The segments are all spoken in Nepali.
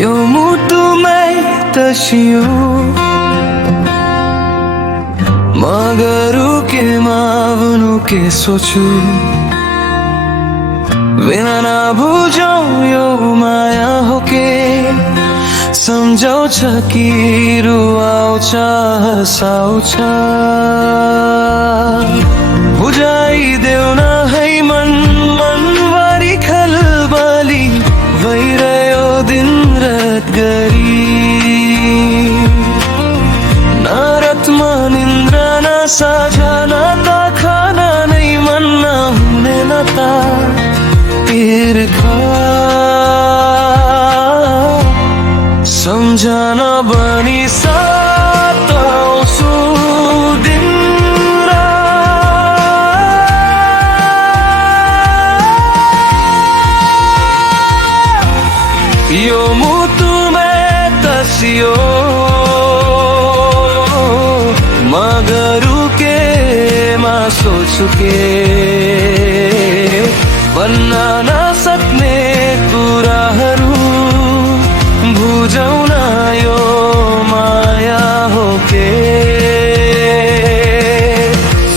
यो मुटुमै तसियो मगरू के मावनु के सोचु बिना नबुझौ यो माया हो के सम्झाउँछ कि रुवाउँछ हँसाउँछ बुझाइदेऊ न है मनभरि खलबली भइरह्यो दिन रात गरी न रातमा निन्द्रा न साझा न त खाना नै मन नहुने न त ईर्खा सम्झना बनी सताउँछु दिन रात यो मुटुमै तसियो मगरू के मा सोच्छु के भन्न नसक्ने कुराहरू बुझौ न यो माया हो के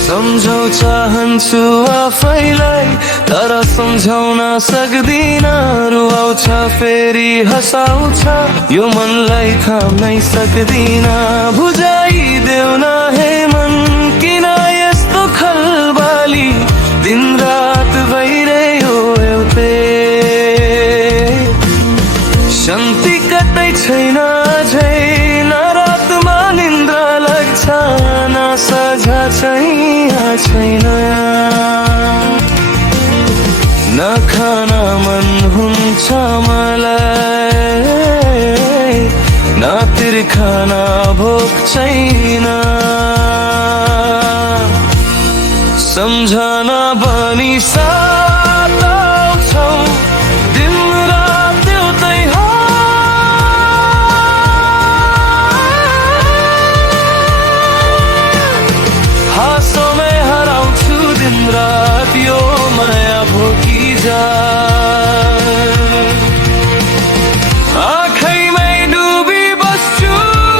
सम्झौ चाहन्छु आफैलाई तर सम्झाउन सक्दिन रुवाउँछ फेरि हँसाउँछ यो मनलाई थाम्नै सक्दिन बुझाइदेऊ न हे मन किन यस्तो खलबली दिन रात भइरह्यो एउटै शान्ति कतै छैन अझै न रातमा निन्द्रा लाग्छ न सझा छैन न खान मन हुन्छ मलाई न तिर्खा भोक छैन सम्झना बनी सताउँछौ दिन रात एउटै हो हाँसोमै हराउँछु दिन रात यो माया भोकी जा आँखैमै डुबी बस्छु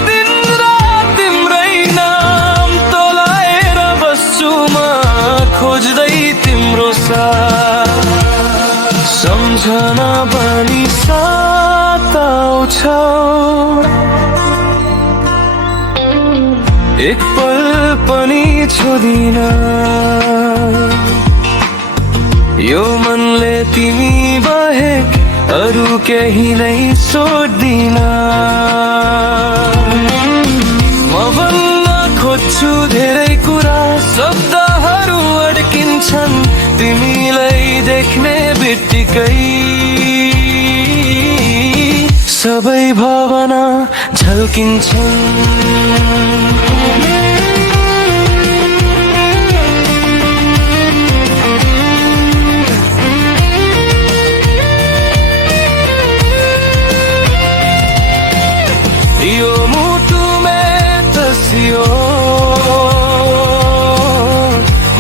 दिन रात तिम्रै नाम तोलाएर बस्छु म खोज्दै तिम्रो साथ सम्झना बनी सताउँछौ एक पल पनि छोडिन यो मनले तिमी बाहेक अरू केही नै सोध्दिन म भन्न खोज्छु धेरै कुरा शब्दहरू अड्किन्छन् तिमीलाई देख्ने बित्तिकै सबै भावना झल्किन्छन् यो मुटुमै तसियो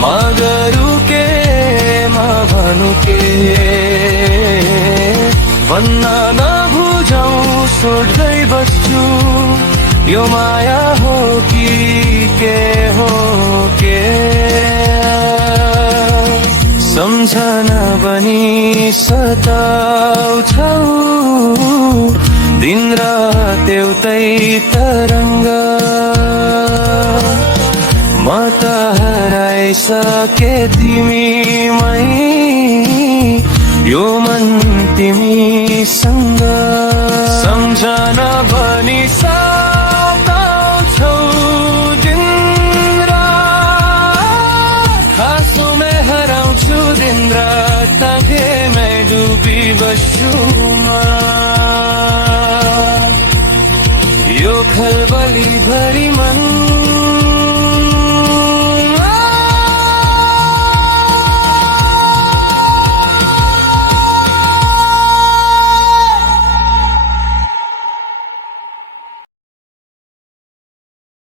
मगरू के मा भनु के भन्न नबुझौ सोच्दै बस्छु यो माया हो कि के हो के सम्झना बनी सताउँछौ दिन रात एउटै तरङ्ग म त हराइसके तिमीमै यो मन तिमीसँग सम्झना बनी सताउँछौ दिन रात हाँसोमै हराउँछु दिन रात आँखेमै डुबी बस्छु म यो खलबली भरी मन